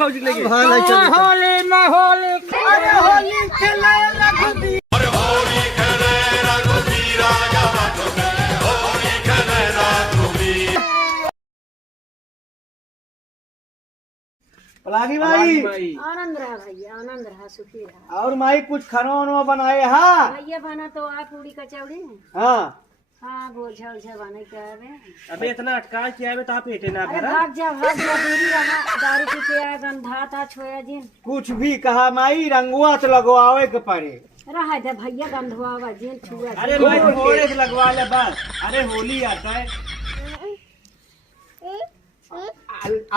फौजी लेके होली में होली अरे होली खेले रघुबीर अरे होली खेले रघुबीर राजा होली खेले रघुबीर। पलागी भाई आनंद रहा भैया, आनंद रहा, सुखी रहा। और माई कुछ खाना वाना बनाए हाँ भैया बना तो आ पूरी कचौड़ी हाँ हाँ बोझा उझा बने क्या है। अबे इतना अटकाल किया है तो आप पेटे ना अरे करा। भाग जा दूरी रहा, दारू पी के आया गंधा था छोया जी कुछ भी कहा माई रंगुआ तो लगवावे के पड़े रहा था भैया गंधवा जी छुआ। अरे भाई थोड़े से लगवा ले बस। अरे होली आता है।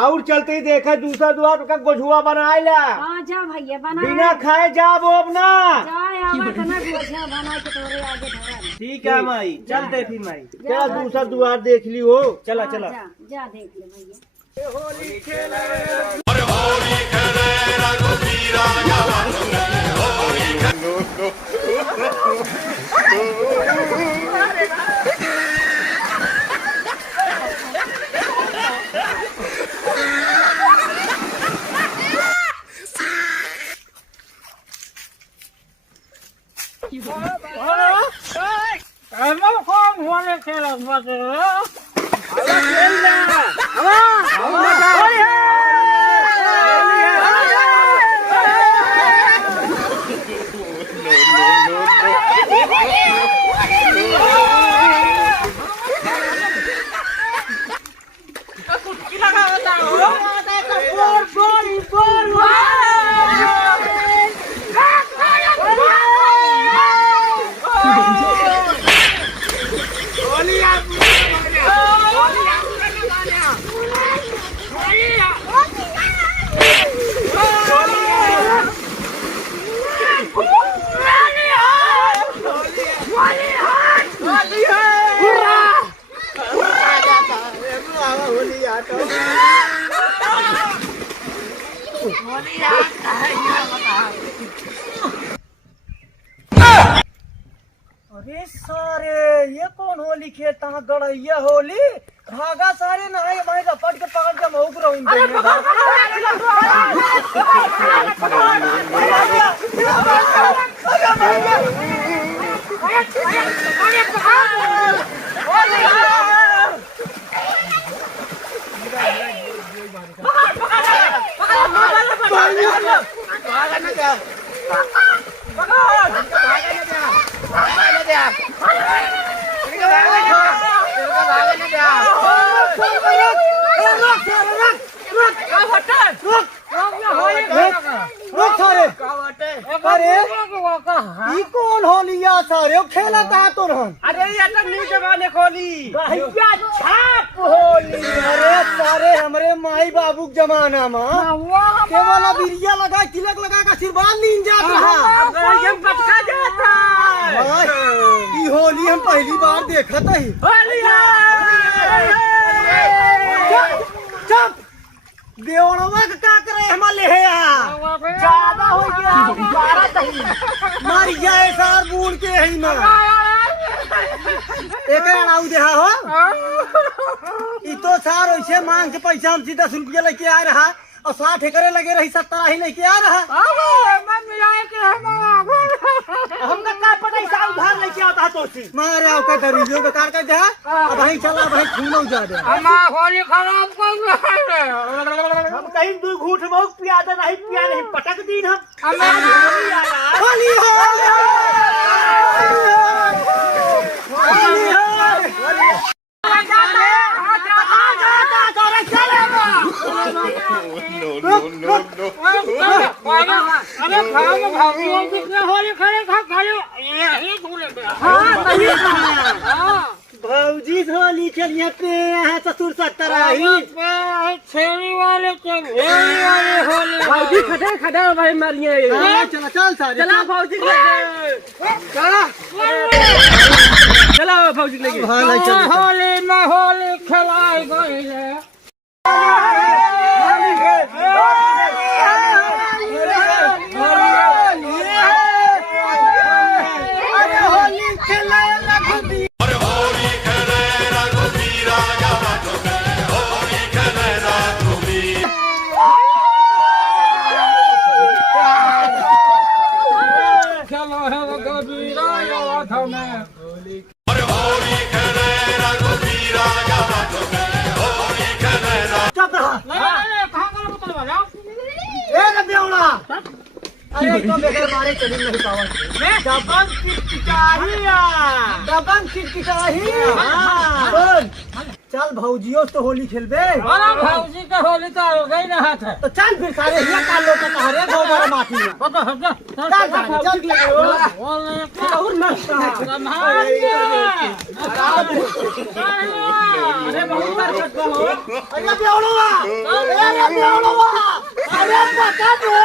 और चलते ही देखा दूसरा द्वार का गोझुआ बनाए ला हाँ जा भैया बना बिना खाए जाब ना जाए आवा तना बोझा बना के तोरे आगे धरा। ठीक है माई, चलते फिर माई। क्या दूसरा द्वार देख ली हो चला हाँ, चला। जा देख ले भैया। अरे होली खेले रघुबीर राजा होली अरे सारे ये कौन होली खेलता है गड़ैया होली भागा सारे नहाए भाई रपट के पकड़ के मऊक रहूं कौन होली या सारे खेला था तो अरे ये तो न्यू जमाने खोली छाप होली अरे सारे हमरे माई बाबू के जमाना में केवल बिरिया लगा तिलक लगा का आशीर्वाद लीन जात रहा ई होली हम पहली बार देखत ही चुप देवड़वा का क्या करे हम ले ज्यादा हो गया मर जाए सार बूढ़ के ही ना एक अड़ाऊ देहा हो ई तो सार वैसे मांग के पैसा हम 10 रुपया लेके आ रहा और 60 एकरे लगे रही 70 ही लेके आ रहा हमका का पता ऐसा उधार लेके आता तो सी मारे आपका दरियो का कार का जा अब भाई चला भाई खूनो जा दे होली खराब कर हम कहीं दो घूंट मौक पिया दे नहीं पिया नहीं पटक दिन हम होली हो भौजी होली चलिए पे है ससुर 70 छेड़ी वाले के भेड़ी वाले होली भौजी खड़े खड़े भाई मारिए चला चल सारे चला फौजी चला चला फौजी लेके होली में होली खिलाई गई है। अरे होली खेले रघुबीर राजा होली खेले रघुबीर। तो बेगर मारे चली नहीं पावन दबंग किटकिटाहिया दबंग किटकिटाहिया बोल चल भौजियों तो होली खेलबे भौजी का होली तो हो गई ना हाथ है तो चल फिर सारे हिया काल लोग का रे गोबर माटी में चल और मस्त अरे बहुत बार सकता हो अरे बेवड़वा अरे पका दो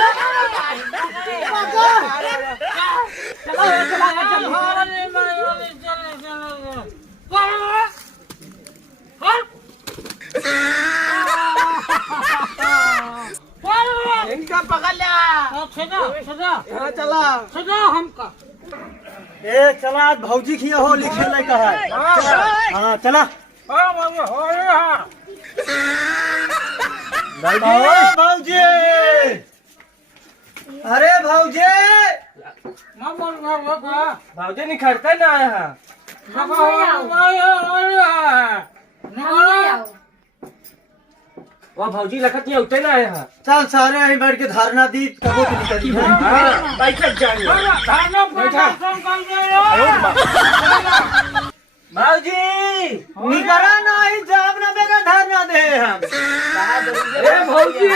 इनका पकड़ लिया चला सजा हमका ए चला आज भौजी खिया होली खेले का है हाँ चला भौजी अरे भौजी भौजी निखरते ना यहाँ वो भौजी लगत ये उठे ना यहाँ चल सारे અહીં बैठ के धारणा दी कबो की निकली बैठ जाएंगे भौजी निकरा नहीं जब ना बेगा धारणा दे हम ए भौजी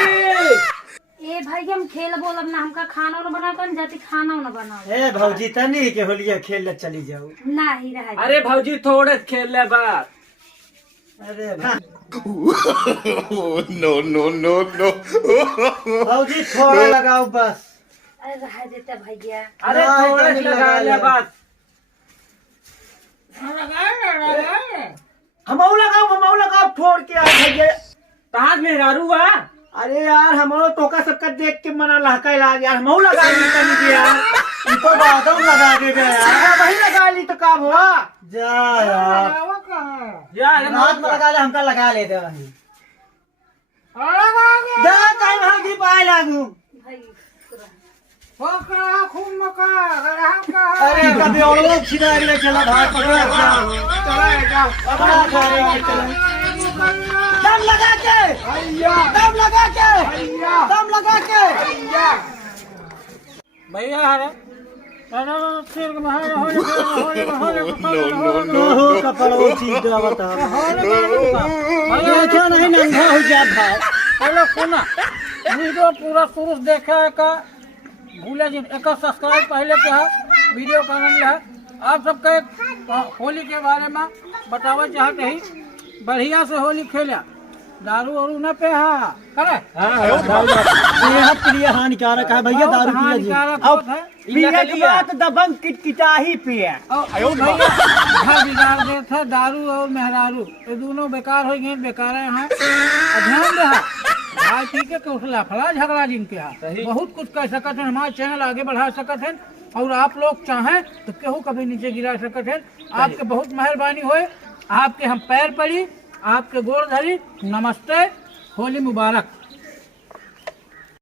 ए भाई हम खेल बोलब ना हमका खाना न बना कर जाती खाना न बना ए भौजी तनी के होलिया खेल ले चली जाओ ना ही रह अरे भौजी थोड़े खेल ले बात अरे No, no, no, no. भौजी थोड़ा लगाओ बस अरे रह देता भैया अरे नहीं, थोड़े नहीं लगा लगा ले ले। बात हमऊ लगाओ फोड़ के आ भैया तहाज मेहरारू बा अरे यार हमारो टोका सबका देख के मना लहका इलाज यार हमऊ लगा ली तनी के यार इनको बादम लगा दे बे यार वही लगा ली तो काम हुआ जा यार हाथ में लगा ले हमका लगा ले दे वही जा कहीं भागी पाए लागू अरे कभी और लोग छिदा ले चला भाग पकड़ा दम लगा के दम लगा के दम लगा के भैया हरे ओहो कपड़ो चीज बता अच्छा नहीं नंगा हो जा भाई हेलो सुना वीडियो पूरा शुरू देखा का भूले जी एक सब्सक्राइब पहले के है वीडियो का नाम है आप सबके होली के बारे में बतावा चाहते ही बढ़िया से होली खेला दारू वारू न पे करे सेहत के लिए हानिकारक है भैया दारू पिया जी हानिकारक है पिया के बाद दबंग किटकिटा ही पिए भैया घर बिगाड़ दे था दारू और मेहरारू ये दोनों बेकार हो गए बेकार है यहाँ ध्यान दे भाई पी के कौशला फला झगड़ा जिनके यहाँ बहुत कुछ कह सकते हैं हमारे चैनल आगे बढ़ा सकते हैं और आप लोग चाहें तो केहू कभी नीचे गिरा सकते हैं आपके बहुत मेहरबानी होए आपके हम पैर पड़ी आपके गोड़ धरी नमस्ते होली मुबारक।